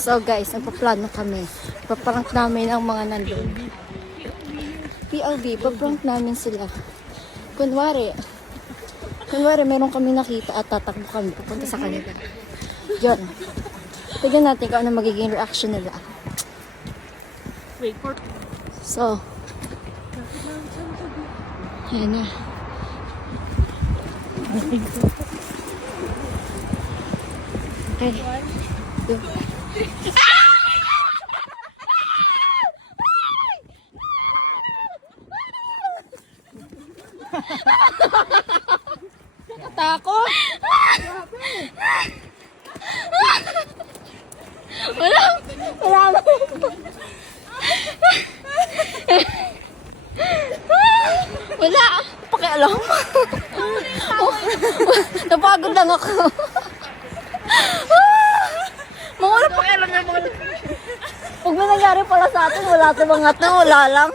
So guys, nagpaplano kami. Paprank namin ang mga nandun. POV, paprank namin sila. Kunwari, meron kami nakita at tatakbo kami pupunta sa kanila. Yun. Tignan natin kung ano magiging reaction nila. Wait for... So, ayan na. Okay. Nakatakot! Wala. Wala. Pakialam. Napagod lang ako. Mga wala pakialam na mga. Pag may nangyari pala sa atin, wala sa mga to, wala lang.